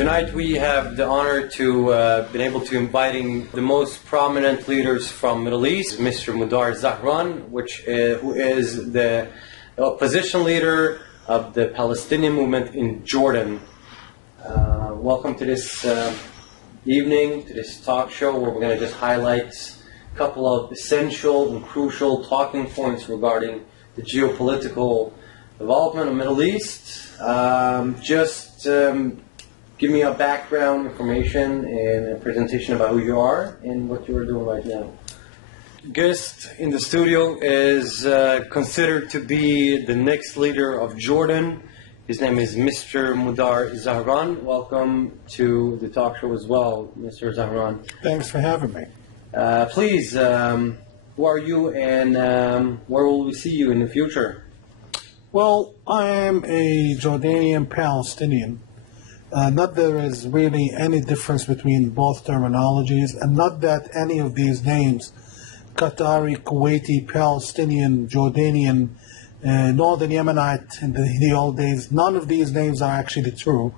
Tonight we have the honor to been able to inviting the most prominent leaders from Middle East, Mr. Mudar Zahran, who is the opposition leader of the Palestinian movement in Jordan. Welcome to this evening, to this talk show where we're going to just highlight a couple of essential and crucial talking points regarding the geopolitical development of the Middle East. Give me a background information and a presentation about who you are and what you are doing right now. Guest in the studio is considered to be the next leader of Jordan. His name is Mr. Mudar Zahran. Welcome to the talk show as well, Mr. Zahran. Thanks for having me. Please, who are you and where will we see you in the future? Well, I am a Jordanian Palestinian. Not there is really any difference between both terminologies, and not that any of these names, Qatari, Kuwaiti, Palestinian, Jordanian, Northern Yemenite in the old days, none of these names are actually true.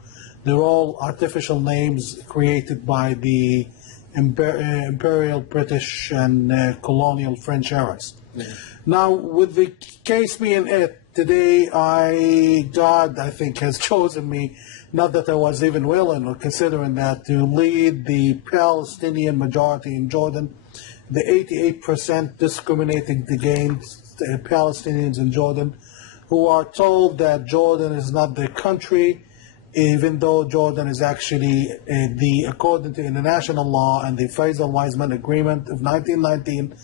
They're all artificial names created by the Imperial British and colonial French eras. Now, with the case being it, today God, I think, has chosen me, not that I was even willing or considering that, to lead the Palestinian majority in Jordan, the 88% discriminating against Palestinians in Jordan, who are told that Jordan is not their country, even though Jordan is actually, according to international law and the Faisal-Weizmann Agreement of 1919,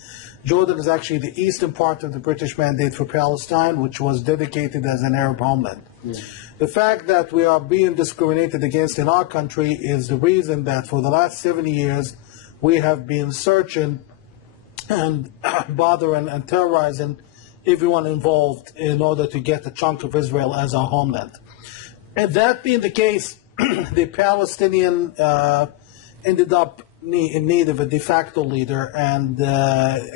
Jordan is actually the eastern part of the British Mandate for Palestine, which was dedicated as an Arab homeland. The fact that we are being discriminated against in our country is the reason that for the last 70 years we have been searching and bothering and terrorizing everyone involved in order to get a chunk of Israel as our homeland. And that being the case, the Palestinian ended up in need of a de facto leader and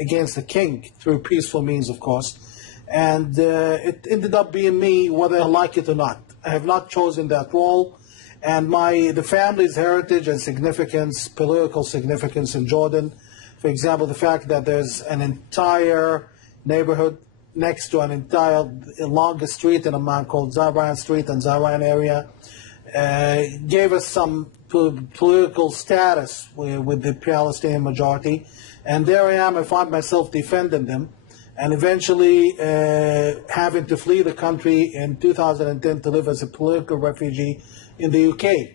against the king through peaceful means, of course. And it ended up being me, whether I like it or not. I have not chosen that role. And the family's heritage and significance, political significance in Jordan, for example, the fact that there's an entire neighborhood next to an entire longest street in Amman called Zahran Street and Zahran area, gave us some political status with the Palestinian majority. And there I am, I find myself defending them, and eventually having to flee the country in 2010 to live as a political refugee in the UK.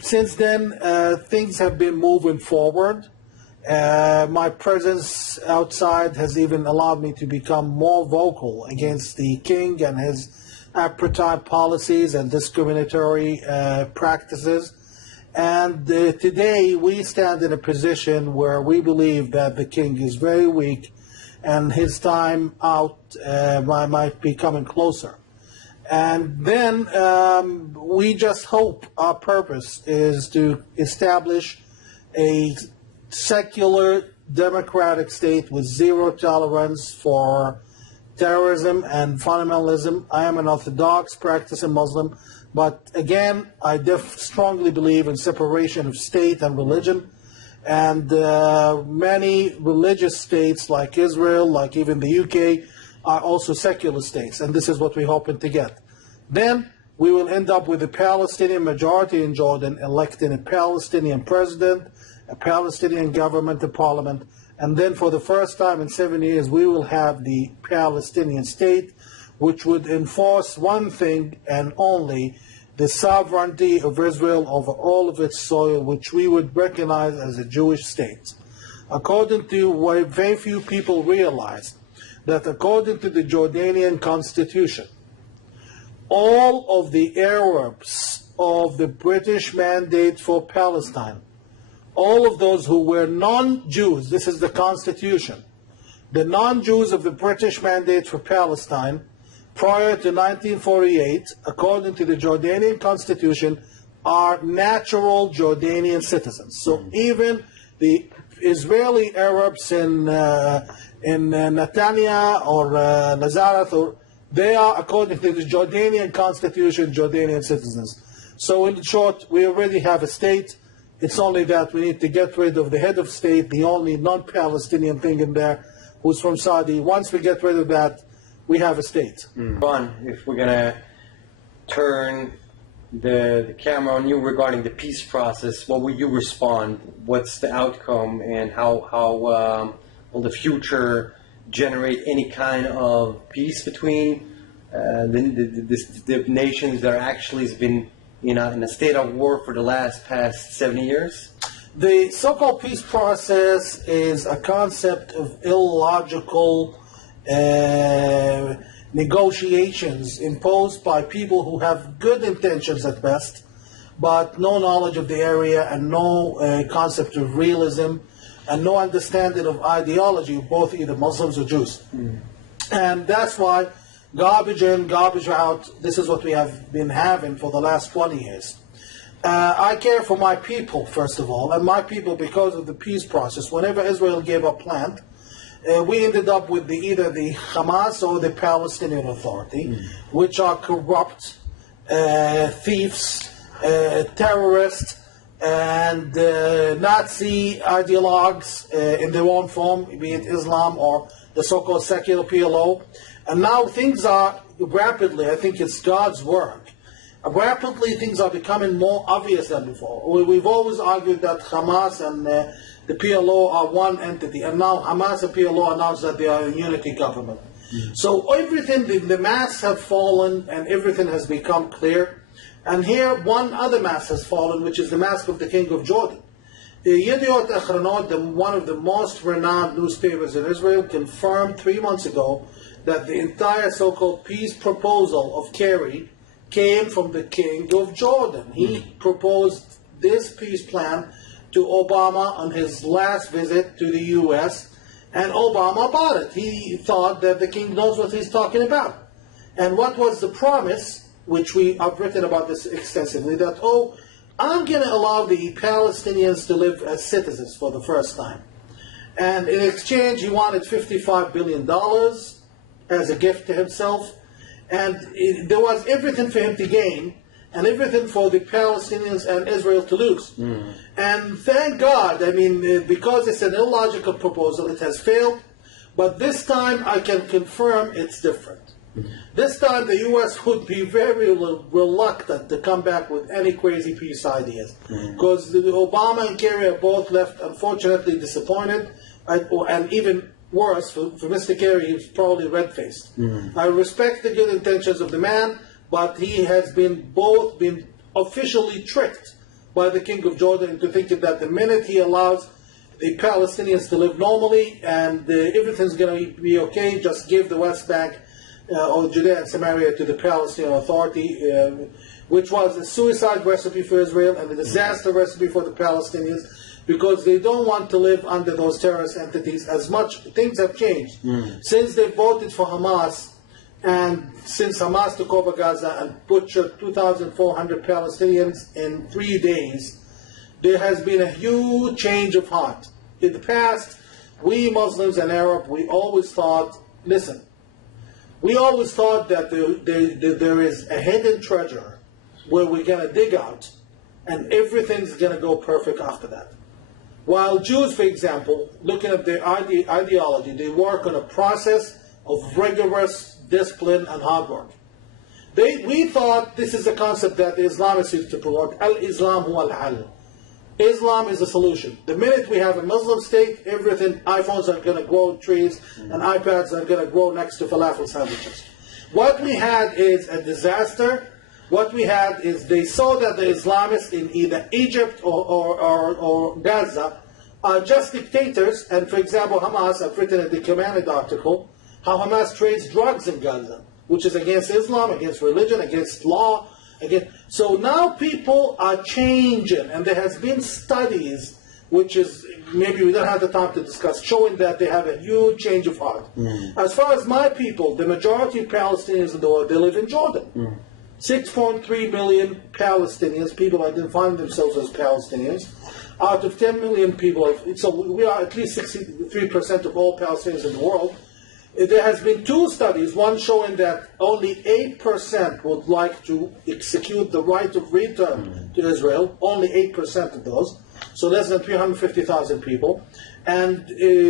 Since then, things have been moving forward. My presence outside has even allowed me to become more vocal against the king and his apartheid policies and discriminatory practices. And today we stand in a position where we believe that the king is very weak and his time out might be coming closer. And then we just hope our purpose is to establish a secular democratic state with zero tolerance for terrorism and fundamentalism. I am an Orthodox practicing Muslim, but again, I strongly believe in separation of state and religion. And many religious states like Israel, like even the UK, are also secular states, and this is what we're hoping to get. Then we will end up with a Palestinian majority in Jordan electing a Palestinian president, a Palestinian government, a parliament, and then for the first time in 7 years we will have the Palestinian state, which would enforce one thing and only: the sovereignty of Israel over all of its soil, which we would recognize as a Jewish state. According to what very few people realize, that according to the Jordanian constitution, all of the Arabs of the British Mandate for Palestine, all of those who were non-Jews, this is the constitution, the non-Jews of the British Mandate for Palestine, prior to 1948, according to the Jordanian constitution, are natural Jordanian citizens. So even the Israeli Arabs in Netanya or Nazareth, they are, according to the Jordanian constitution, Jordanian citizens. So in short, we already have a state. It's only that we need to get rid of the head of state, the only non-Palestinian thing in there, who's from Saudi. Once we get rid of that, we have a state. Ron, if we're going to turn the camera on you regarding the peace process, what will you respond? What's the outcome, and how will the future generate any kind of peace between the nations that are actually has been in a state of war for the past 70 years? The so-called peace process is a concept of illogical negotiations imposed by people who have good intentions at best, but no knowledge of the area and no concept of realism and no understanding of ideology of both either Muslims or Jews. And that's why garbage in, garbage out, this is what we have been having for the last 20 years. I care for my people, first of all, and my people, because of the peace process, whenever Israel gave up land, we ended up with either the Hamas or the Palestinian Authority, which are corrupt, thieves, terrorists, and Nazi ideologues in their own form, be it Islam or the so-called secular PLO. And now things are rapidly, I think it's God's work, rapidly things are becoming more obvious than before. We've always argued that Hamas and the PLO are one entity, and now Hamas and PLO announced that they are a unity government. So everything, the masks have fallen and everything has become clear. And here one other mask has fallen, which is the mask of the King of Jordan. Yediot Ahronot, one of the most renowned newspapers in Israel, confirmed 3 months ago that the entire so-called peace proposal of Kerry came from the King of Jordan. He proposed this peace plan to Obama on his last visit to the U.S., and Obama bought it. He thought that the king knows what he's talking about. And what was the promise, which I've written about this extensively, that, I'm going to allow the Palestinians to live as citizens for the first time. And in exchange, he wanted $55 billion as a gift to himself. And there was everything for him to gain and everything for the Palestinians and Israel to lose. And thank God, I mean, because it's an illogical proposal, it has failed. But this time, I can confirm it's different. This time, the U.S. would be very reluctant to come back with any crazy peace ideas. Because Obama and Kerry are both left, unfortunately, disappointed. And even worse, for Mr. Kerry, he's probably red-faced. I respect the good intentions of the man, but he has been officially tricked by the King of Jordan into thinking that the minute he allows the Palestinians to live normally and everything's going to be okay, just give the West Bank or Judea and Samaria to the Palestinian Authority, which was a suicide recipe for Israel and a disaster recipe for the Palestinians, because they don't want to live under those terrorist entities as much. Things have changed. Since they voted for Hamas, and since Hamas took over Gaza and butchered 2,400 Palestinians in 3 days, there has been a huge change of heart. In the past, we Muslims and Arab, we always thought, listen, we always thought that there is a hidden treasure where we're going to dig out and everything's going to go perfect after that. While Jews, for example, looking at their ideology, they work on a process of rigorous discipline and hard work. We thought this is a concept that the Islamists used to promote, al-Islam huwa al-hal. Islam is the solution. The minute we have a Muslim state, everything, iPhones are going to grow trees and iPads are going to grow next to falafel sandwiches. What we had is a disaster. What we had is they saw that the Islamists in either Egypt or Gaza are just dictators. And for example, Hamas, I've written in the Commanded article, how Hamas trades drugs in Gaza, which is against Islam, against religion, against law. So now people are changing, and there has been studies, which is, maybe we don't have the time to discuss, showing that they have a huge change of heart. As far as my people, the majority of Palestinians in the world, they live in Jordan. 6.3 million Palestinians, people identify themselves as Palestinians, out of 10 million people. So we are at least 63% of all Palestinians in the world. There has been two studies, one showing that only 8% would like to execute the right of return to Israel, only 8% of those, so less than 350,000 people. And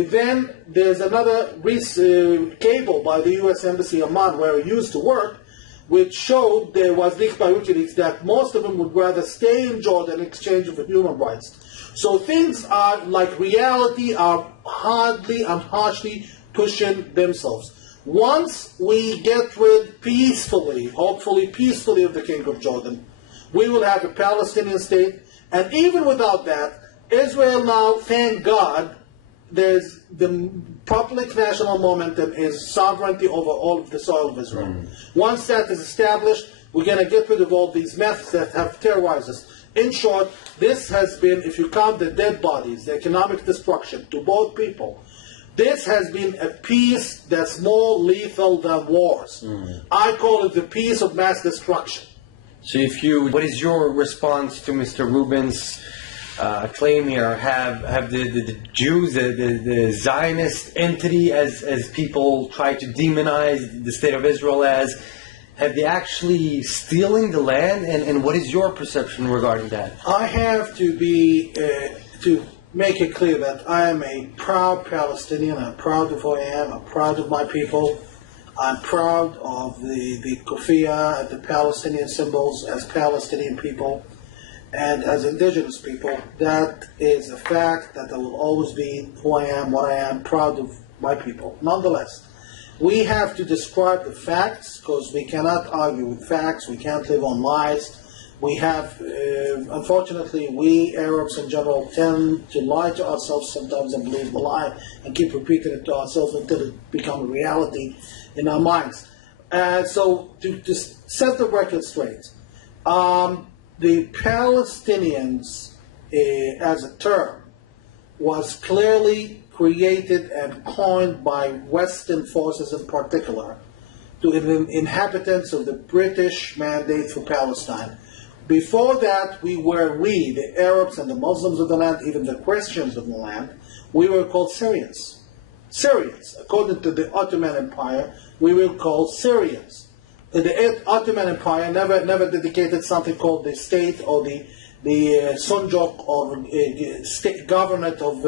then there's another cable by the U.S. Embassy in Amman, where it used to work, which showed, there was leaked by WikiLeaks, that most of them would rather stay in Jordan in exchange for human rights. So things are, like reality, are hardly and harshly pushing themselves. Once we get rid peacefully, hopefully peacefully, of the King of Jordan, we will have a Palestinian state. And even without that, Israel now, thank God, there's the public national momentum is sovereignty over all of the soil of Israel. Once that is established, we're going to get rid of all these myths that have terrorized us. In short, this has been, if you count the dead bodies, the economic destruction to both people, this has been a peace that's more lethal than wars. I call it the peace of mass destruction. So what is your response to Mr. Rubin's claim here? Have the Jews, the Zionist entity, as people try to demonize the state of Israel as, have they actually stealing the land? And what is your perception regarding that? I have to be, to make it clear that I am a proud Palestinian. I'm proud of who I am. I'm proud of my people. I'm proud of the kufiya and the Palestinian symbols as Palestinian people and as indigenous people. That is a fact that I will always be who I am, what I am, proud of my people. Nonetheless, we have to describe the facts because we cannot argue with facts. We can't live on lies. We have, unfortunately, we Arabs in general tend to lie to ourselves sometimes and believe the lie and keep repeating it to ourselves until it becomes a reality in our minds. So to set the record straight, the Palestinians as a term was clearly created and coined by Western forces in particular to the inhabitants of the British Mandate for Palestine. Before that, the Arabs and the Muslims of the land, even the Christians of the land, we were called Syrians. Syrians, according to the Ottoman Empire, we were called Syrians. The Ottoman Empire never dedicated something called the state or the Sunjuk or state government of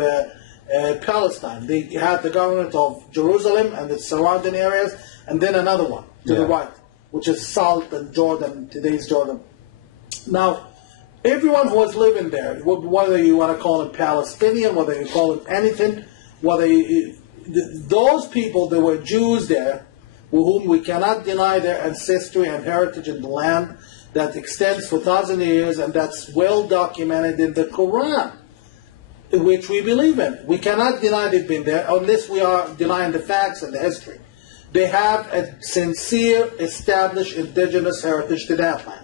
Palestine. They had the government of Jerusalem and the surrounding areas, and then another one to the right, which is Salt and Jordan, today's Jordan. Now, everyone who was living there, whether you want to call them Palestinian, whether you call them anything, those people, there were Jews there, whom we cannot deny their ancestry and heritage in the land that extends for 1,000 years, and that's well documented in the Quran, which we believe in. We cannot deny they've been there unless we are denying the facts and the history. They have a sincere, established indigenous heritage to that land.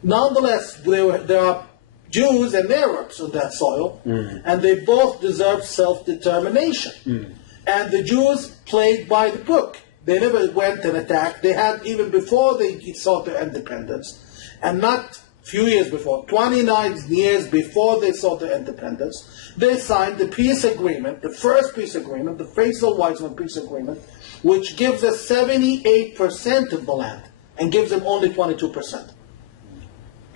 Nonetheless, there are Jews and Arabs on that soil, and they both deserve self-determination. And the Jews played by the book. They never went and attacked. They had, even before they sought their independence, and not few years before, 29 years before they sought their independence, they signed the peace agreement, the first peace agreement, the Faisal-Weizmann peace agreement, which gives us 78% of the land and gives them only 22%.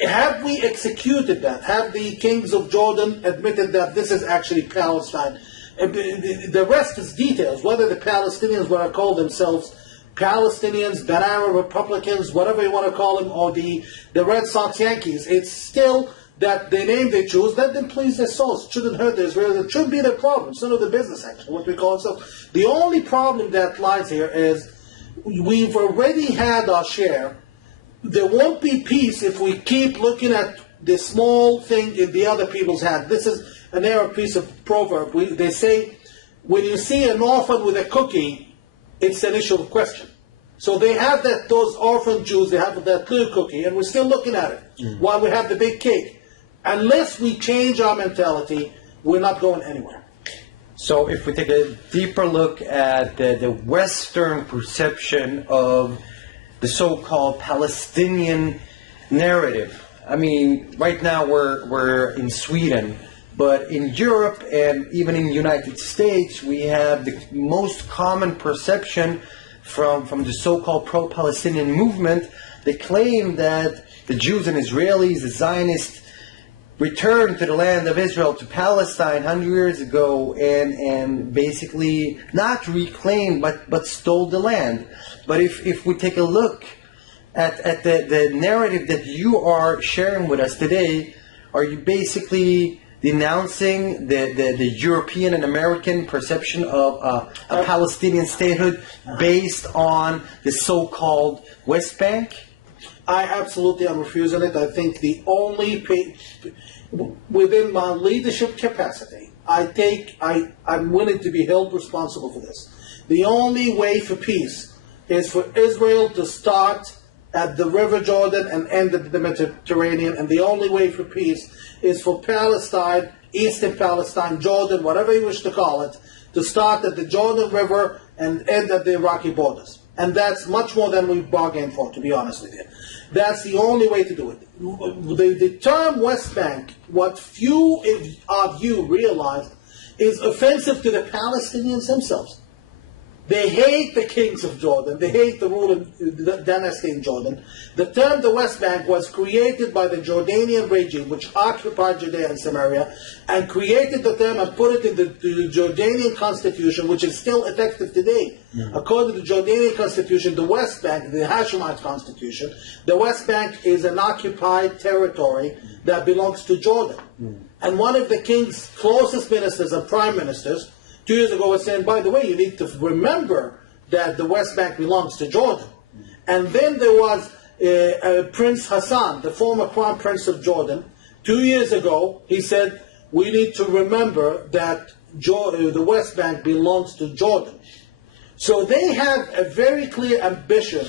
Have we executed that? Have the kings of Jordan admitted that this is actually Palestine? The rest is details. Whether the Palestinians want to call themselves Palestinians, Banana Republicans, whatever you want to call them, or the Red Sox Yankees, it's still that the name they choose, let them please their souls. It shouldn't hurt the Israelis. It shouldn't be their problem. It's none of the business, actually, what we call it. So the only problem that lies here is we've already had our share. There won't be peace if we keep looking at the small thing in the other people's hand. This is an Arab piece of proverb. They say, when you see an orphan with a cookie, it's an issue of question. So they have those orphan Jews, they have that little cookie, and we're still looking at it while we have the big cake. Unless we change our mentality, we're not going anywhere. So if we take a deeper look at the Western perception of the so-called Palestinian narrative. I mean, right now we're in Sweden, But in Europe and even in the United States, we have the most common perception from the so-called pro-Palestinian movement. They claim that the Jews and Israelis, the Zionists, returned to the land of Israel, to Palestine 100 years ago, and basically not reclaimed, but stole the land. But if we take a look at the narrative that you are sharing with us today, are you basically denouncing the European and American perception of a Palestinian statehood based on the so-called West Bank? I absolutely am refusing it. I think the only within my leadership capacity, I'm willing to be held responsible for this. The only way for peace is for Israel to start at the River Jordan and end at the Mediterranean, and the only way for peace is for Palestine, Eastern Palestine, Jordan, whatever you wish to call it, to start at the Jordan River and end at the Iraqi borders. And that's much more than we bargained for, to be honest with you. That's the only way to do it. The term West Bank, what few of you realize, is offensive to the Palestinians themselves. They hate the kings of Jordan. They hate the ruling dynasty in Jordan. The term the West Bank was created by the Jordanian regime, which occupied Judea and Samaria, and created the term and put it in the Jordanian constitution, which is still effective today. Mm-hmm. According to the Jordanian constitution, the West Bank, the Hashemite constitution, the West Bank is an occupied territory that belongs to Jordan. Mm-hmm. And one of the king's closest ministers and prime ministers 2 years ago was saying, by the way, you need to remember that the West Bank belongs to Jordan. And then there was Prince Hassan, the former crown prince of Jordan. 2 years ago, he said, we need to remember that the West Bank belongs to Jordan. So they have a very clear ambition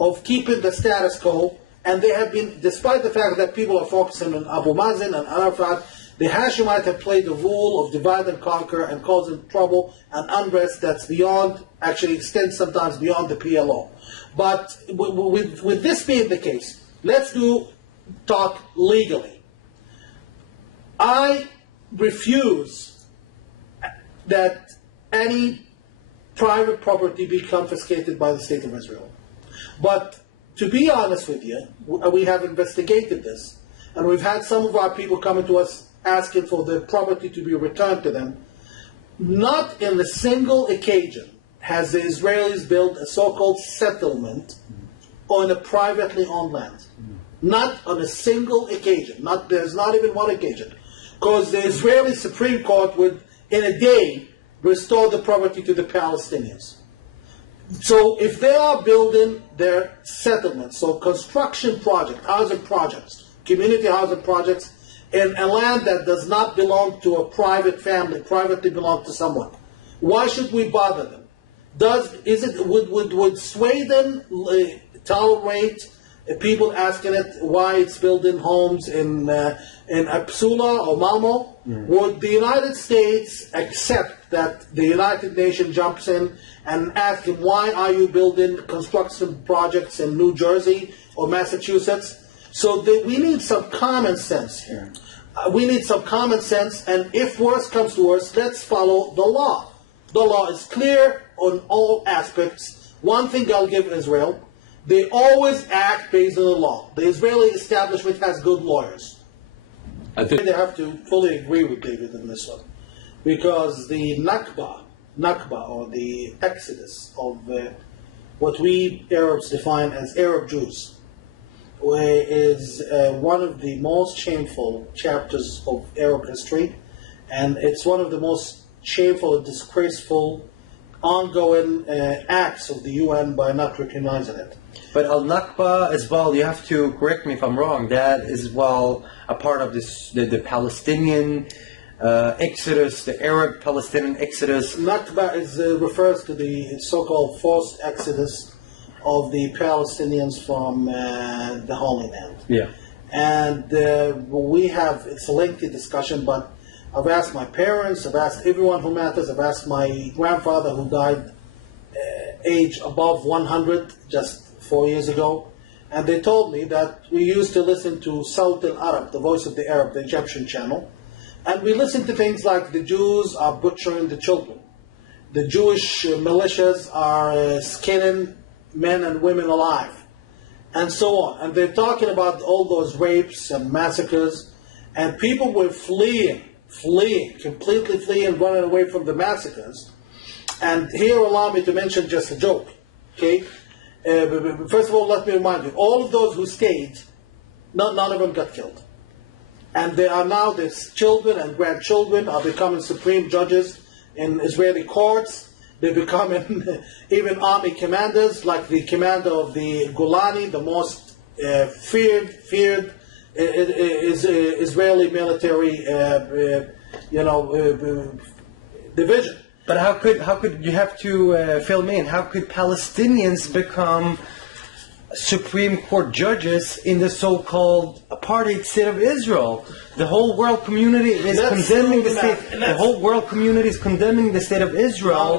of keeping the status quo, and they have been, despite the fact that people are focusing on Abu Mazen and Arafat, the Hashemites have played the role of divide and conquer and causing trouble and unrest that's beyond, actually extends sometimes beyond the PLO. But with this being the case, let's talk legally. I refuse that any private property be confiscated by the State of Israel. But to be honest with you, we have investigated this, and we've had some of our people coming to us asking for the property to be returned to them. Not in a single occasion has the Israelis built a so-called settlement on a privately owned land. Not on a single occasion. There's not even one occasion. Because the Israeli Supreme Court would, in a day, restore the property to the Palestinians. So if they are building their settlements, so construction projects, housing projects, community housing projects, in a land that does not belong to a private family, privately belong to someone, why should we bother them? Would Sweden tolerate people asking it why it's building homes in Uppsala or Malmo? Mm. Would the United States accept that the United Nations jumps in and asks them, why are you building construction projects in New Jersey or Massachusetts? So we need some common sense here. We need some common sense, and if worse comes to worse, let's follow the law. The law is clear on all aspects. One thing I'll give Israel, they always act based on the law. The Israeli establishment has good lawyers. I think they have to fully agree with David in this one. Because the Nakba, or the exodus of what we Arabs define as Arab Jews, is one of the most shameful chapters of Arab history, and it's one of the most shameful and disgraceful ongoing acts of the UN by not recognizing it. But Al-Nakba as well, you have to correct me if I'm wrong, that is well a part of this, the Palestinian exodus, the Arab Palestinian exodus. Nakba refers to the so-called forced exodus of the Palestinians from the Holy Land. Yeah. And it's a lengthy discussion, but I've asked my parents, I've asked everyone who matters, I've asked my grandfather who died age above 100 just 4 years ago, and they told me that we used to listen to Sawt al-Arab, the voice of the Arab, the Egyptian channel, And we listen to things like the Jews are butchering the children. The Jewish militias are skinning men and women alive, and so on. And they're talking about all those rapes and massacres, and people were fleeing, completely fleeing, running away from the massacres. And here, allow me to mention just a joke, okay? First of all, let me remind you, all of those who stayed, none of them got killed. And they are now, their children and grandchildren are becoming supreme judges in Israeli courts. They're becoming even army commanders, like the commander of the Golani, the most feared Israeli military, division. But how could you have to fill me in? How could Palestinians become Supreme Court judges in the so-called apartheid state of Israel? The whole world community is condemning the state. The whole world community is condemning the state of Israel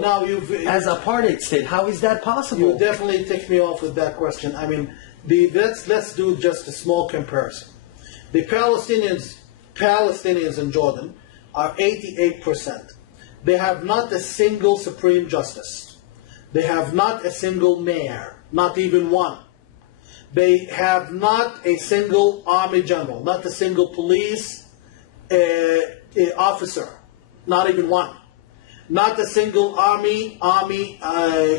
as apartheid state. How is that possible? You definitely tick me off with that question. I mean, let's do just a small comparison. The Palestinians in Jordan are 88%. They have not a single Supreme Justice. They have not a single mayor, not even one. They have not a single army general, not a single police officer, not even one. Not a single army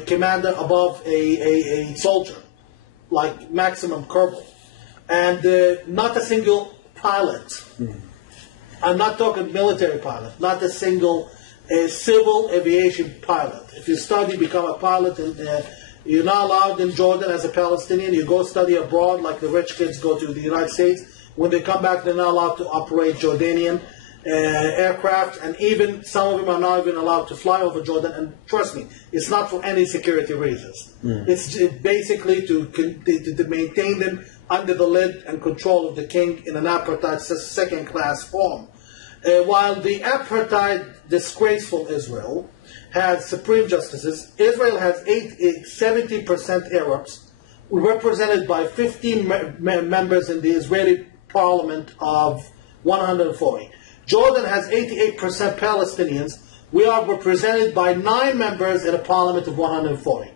commander above a soldier, like maximum colonel. And not a single pilot. I'm not talking military pilot, not a single civil aviation pilot. If you study, become a pilot, and you're not allowed in Jordan as a Palestinian. You go study abroad, like the rich kids go to the United States. When they come back, they're not allowed to operate Jordanian aircraft, and even some of them are not even allowed to fly over Jordan. And trust me, it's not for any security reasons. It's basically to maintain them under the lid and control of the king in an apartheid second-class form. While the apartheid disgraceful Israel has supreme justices, Israel has 70% Arabs, represented by 15 members in the Israeli parliament of 140. Jordan has 88% Palestinians. We are represented by 9 members in a parliament of 140.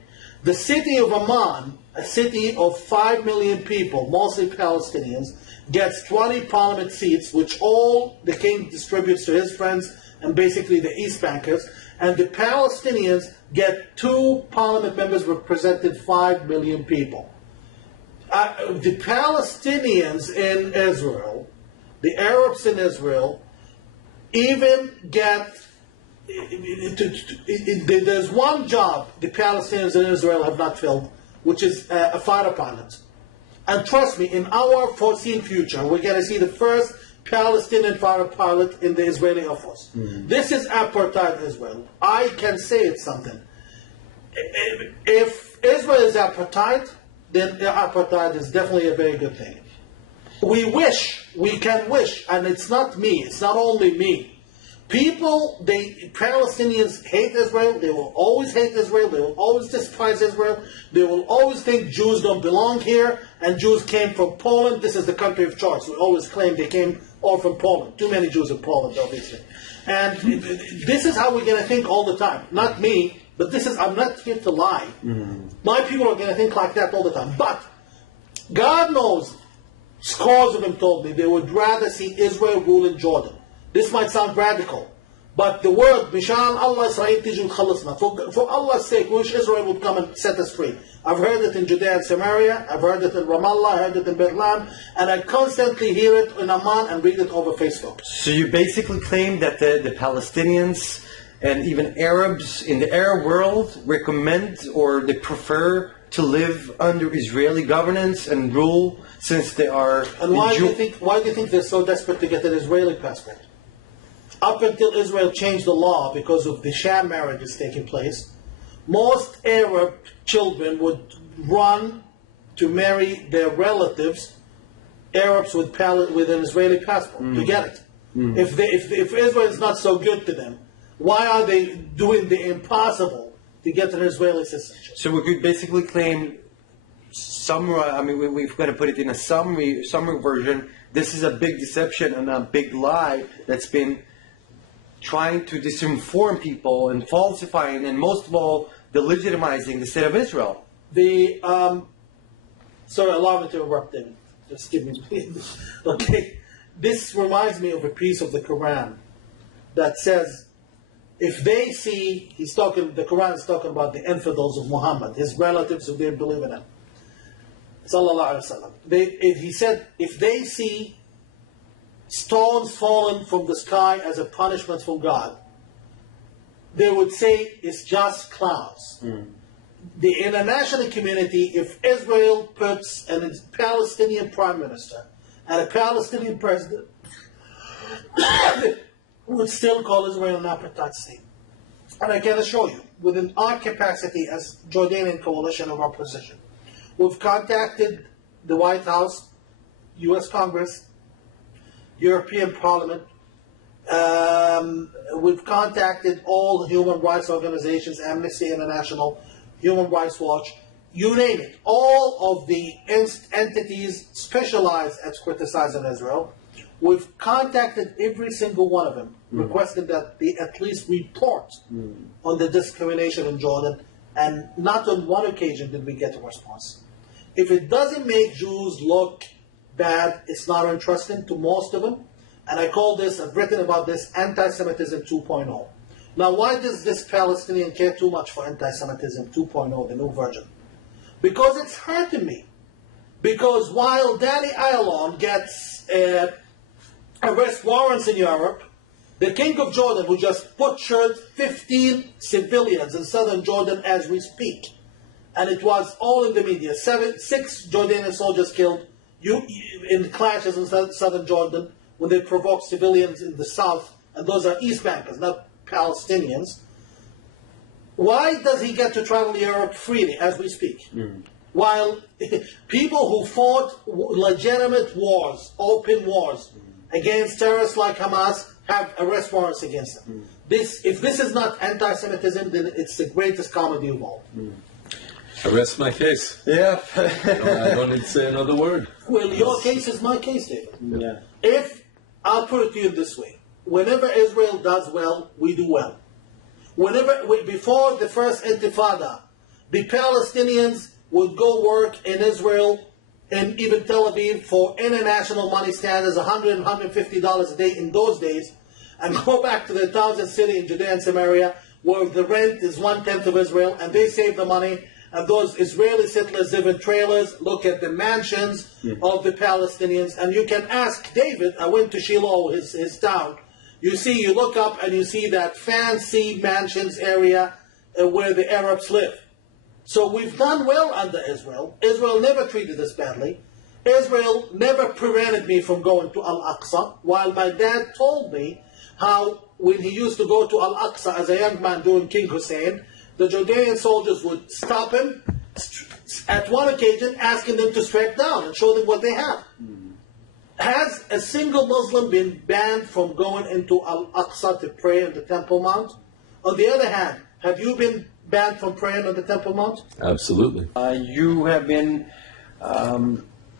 The city of Amman, a city of 5 million people, mostly Palestinians, gets 20 parliament seats, which all the king distributes to his friends and basically the East Bankers. And the Palestinians get 2 parliament members representing 5 million people. The Palestinians in Israel, the Arabs in Israel, even get... There's one job the Palestinians in Israel have not filled, which is a fighter pilot. And trust me, in our foreseen future, we're going to see the first Palestinian fighter pilot in the Israeli Air Force. This is apartheid Israel. I can say it's something. If Israel is apartheid, then apartheid is definitely a very good thing. We can wish, and it's not me, it's not only me. Palestinians hate Israel. They will always hate Israel. They will always despise Israel. They will always think Jews don't belong here, and Jews came from Poland. This is the country of choice. We always claim they came all from Poland. Too many Jews in Poland, obviously. And this is how we're going to think all the time. Not me, but I'm not here to lie. My people are going to think like that all the time. But God knows, scores of them told me they would rather see Israel rule in Jordan. This might sound radical, but the word, Mishan Allah Israel tijul khalasna, for Allah's sake, wish Israel would come and set us free. I've heard it in Judea and Samaria, I've heard it in Ramallah, I heard it in Berlan, and I constantly hear it in Amman and read it over Facebook. So you basically claim that the Palestinians and even Arabs in the Arab world recommend or they prefer to live under Israeli governance and rule since they are... And why do you think they're so desperate to get an Israeli passport? Up until Israel changed the law because of the sham marriages taking place, most Arab children would run to marry their relatives, Arabs with an Israeli passport, to get it. If Israel is not so good to them, why are they doing the impossible to get an Israeli citizenship? So we could basically claim, we've got to put it in a summary version, this is a big deception and a big lie that's been trying to disinform people and falsifying and most of all delegitimizing the state of Israel. Sorry, allow me to interrupt him. Just give me. Okay, this reminds me of a piece of the Quran that says, if they see, the Quran is talking about the infidels of Muhammad, his relatives who didn't believe in him. Sallallahu Alaihi Wasallam. He said, if they see stones fallen from the sky as a punishment from God, they would say it's just clouds. The international community, if Israel puts a Palestinian prime minister and a Palestinian president, would still call Israel an apartheid state. And I can assure you, within our capacity as Jordanian coalition of opposition, we've contacted the White House, U.S. Congress, European Parliament. We've contacted all human rights organizations, Amnesty International, Human Rights Watch, you name it. All of the entities specialized at criticizing Israel. We've contacted every single one of them, requesting that they at least report on the discrimination in Jordan, and not on one occasion did we get a response. If it doesn't make Jews look bad, it's not interesting to most of them. And I call this, I've written about this, anti-Semitism 2.0. Now, why does this Palestinian care too much for anti-Semitism 2.0, the new version? Because it's hurting me. Because while Danny Ayalon gets arrest warrants in Europe, the King of Jordan, who just butchered 15 civilians in southern Jordan as we speak, and it was all in the media, 6 Jordanian soldiers killed in clashes in southern Jordan when they provoked civilians in the south, and those are East Bankers, not Palestinians. Why does he get to travel Europe freely as we speak? While people who fought legitimate wars, open wars, against terrorists like Hamas have arrest warrants against them. If this is not anti-Semitism, then it's the greatest comedy of all. I rest my case. Yeah. I don't need to say another word. Well, your case is my case, David. Yeah. I'll put it to you this way. Whenever Israel does well, we do well. Before the first Intifada, the Palestinians would go work in Israel and even Tel Aviv for international money standards, $100, $150 a day in those days, and go back to their towns and city in Judea and Samaria, where the rent is 1/10 of Israel, and they save the money, and those Israeli settlers live in trailers, look at the mansions of the Palestinians, and you can ask David, I went to Shiloh, his town, you look up and you see that fancy mansions area where the Arabs live. So we've done well under Israel. Israel never treated us badly. Israel never prevented me from going to Al-Aqsa, while my dad told me how when he used to go to Al-Aqsa as a young man during King Hussein, the Jordanian soldiers would stop him at one occasion, asking them to strike down and show them what they have. Has a single Muslim been banned from going into Al-Aqsa to pray on the Temple Mount? On the other hand, have you been banned from praying on the Temple Mount? Absolutely. You have been,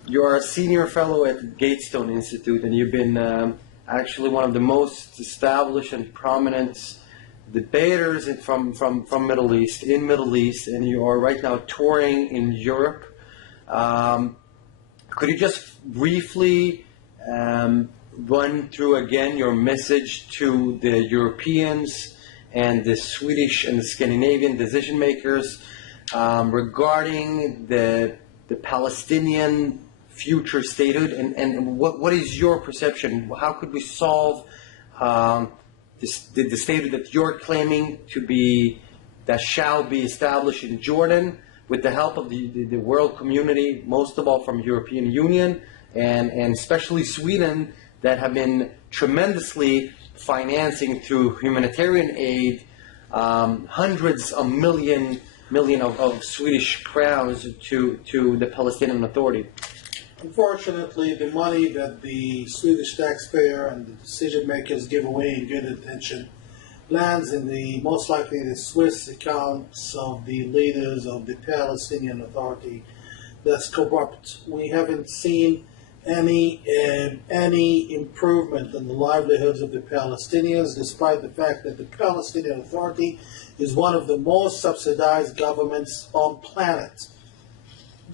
you're a senior fellow at Gatestone Institute, and you've been actually one of the most established and prominent debaters from Middle East, and you are right now touring in Europe. Could you just briefly run through again your message to the Europeans and the Swedish and the Scandinavian decision makers regarding the Palestinian future statehood, and what is your perception? How could we solve the statehood that you're claiming to be, that shall be established in Jordan with the help of the world community, most of all from European Union and especially Sweden, that have been tremendously financing through humanitarian aid hundreds of million of Swedish crowns to the Palestinian Authority? Unfortunately, the money that the Swedish taxpayer and the decision makers give away in good intention lands in most likely the Swiss accounts of the leaders of the Palestinian Authority that's corrupt. We haven't seen any improvement in the livelihoods of the Palestinians, despite the fact that the Palestinian Authority is one of the most subsidized governments on planet,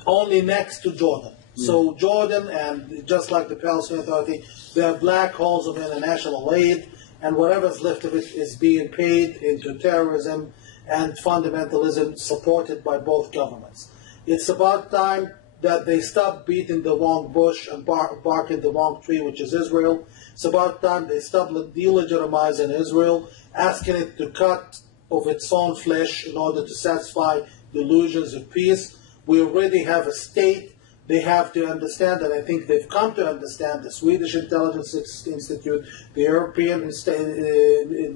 only next to Jordan. So Jordan, and just like the Palestinian Authority, they are black holes of international aid, and whatever's left of it is being paid into terrorism and fundamentalism supported by both governments. It's about time that they stop beating the wrong bush and barking the wrong tree, which is Israel. It's about time they stop delegitimizing Israel, asking it to cut of its own flesh in order to satisfy the illusions of peace. We already have a state. They have to understand, and I think they've come to understand, the Swedish Intelligence Institute, the European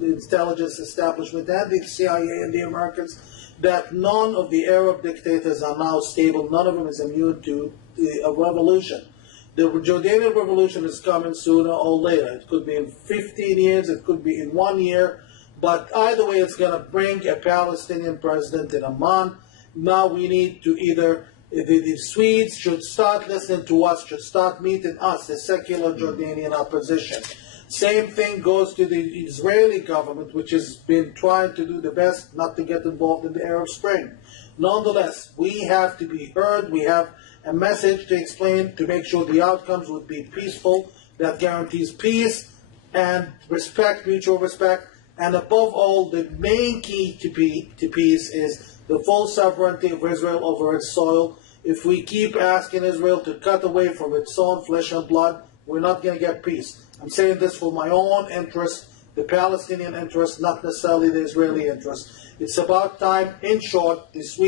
Intelligence Establishment, and the CIA and the Americans, that none of the Arab dictators are now stable. None of them is immune to a revolution. The Jordanian revolution is coming sooner or later. It could be in 15 years, it could be in 1 year, but either way it's going to bring a Palestinian president in Amman. Now we need to either, the Swedes should start listening to us, should start meeting us, the secular Jordanian opposition. Same thing goes to the Israeli government, which has been trying to do the best not to get involved in the Arab Spring. Nonetheless, we have to be heard. We have a message to explain to make sure the outcomes would be peaceful, that guarantees peace and respect, mutual respect. And above all, the main key to peace is the full sovereignty of Israel over its soil. If we keep asking Israel to cut away from its own flesh and blood, we're not going to get peace. I'm saying this for my own interest, the Palestinian interest, not necessarily the Israeli interest. It's about time, in short, the